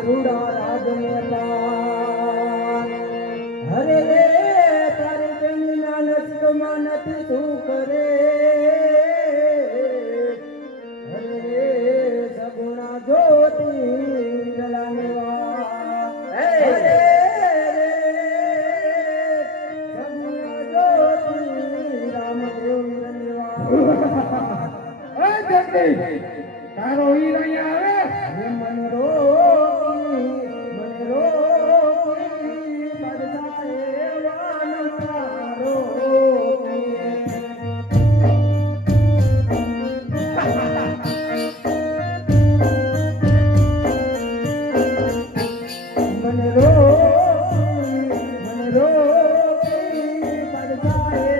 રૂડા રાજમેતા હરે રે તારી બેનના નસીબમાં નથી તું કરે હરે રે સગુણા જ્યોતિ જલાનેવા હરે રે સગુણા જ્યોતિ રામદેવ ધન્યવાદ તારો હીર અહીંયા આવે મને રોકી પડતા એવા તારો મને રોકી પડતા એવા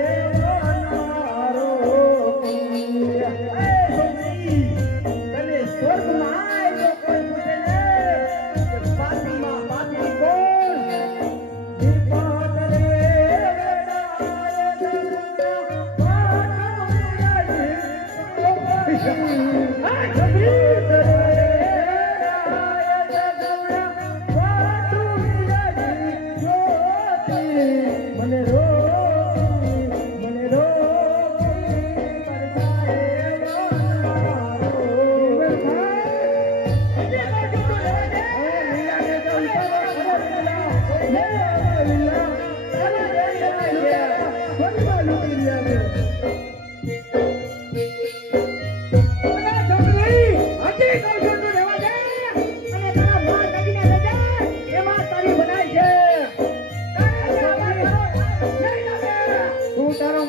તારો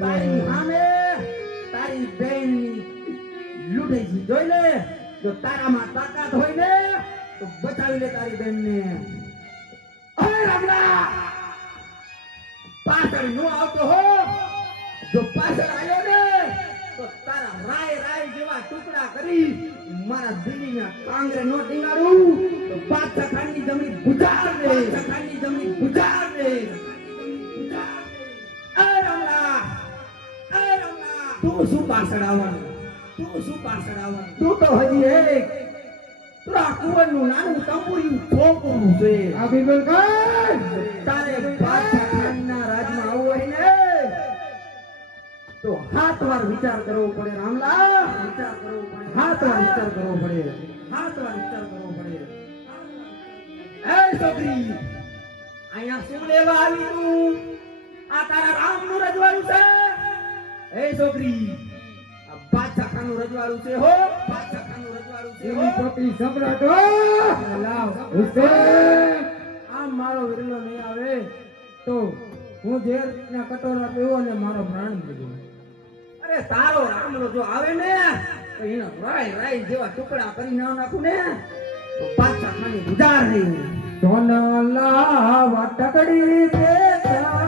તારી સામે તારી બેનની લૂંટાઈ જોઈ લે. જો તારામાં તાકાત હોય ને તો બચાવી લે તારી બેનને. અરે રમલા પાછળ નો આવતો હો. જો પાછળ આવ્યો ને તો તારા રાય રાય જેવા ટુકડા કરી મારા દિલ્હીના કાંગરે નો ટીંગાડું તો પાછા ખાનની જમીન ગુજાર દે. પાછા ખાનની જમીન ગુજાર દે. તું શું પાછળ આવવાનું? તું શું પાછળ આવવાનું? તું તો હજી એક તું આ કુંવરનું નાનું તંબુરિયું છોકરું છે. આ બિલકુલ કઈ તારે બાદશાહ ખાનના રાજમાં આવવું હોય ને તો 7 વાર વિચાર કરવો પડે. રામલા વિચાર કરવો પડે. 7 વાર વિચાર કરવો પડે. 7 વાર વિચાર કરવો પડે. એ છોકરી અહીંયા શું લેવા આવી તું? આ તારા રામનું રજવાડું છે? એ છોકરી આ બાદશાહ ખાનનું રજવાડું છે હો. બાદશાહ ખાનનું રજવાડું છે હો. એની ટોપી સમ્રાટ હો. લાવ હુસેન આમ મારો વિરલો નહીં આવે તો હું જે રીતના કટોરા પીવો ને મારો પ્રાણ દીધો. અરે તારો રામલો જો આવે ને તો એનો રાય રાય જેવા ટુકડા કરી નાખું ને તો બાદશાહ ખાની ગુજાર નહીં. સોનલા વાટકડી બેઠા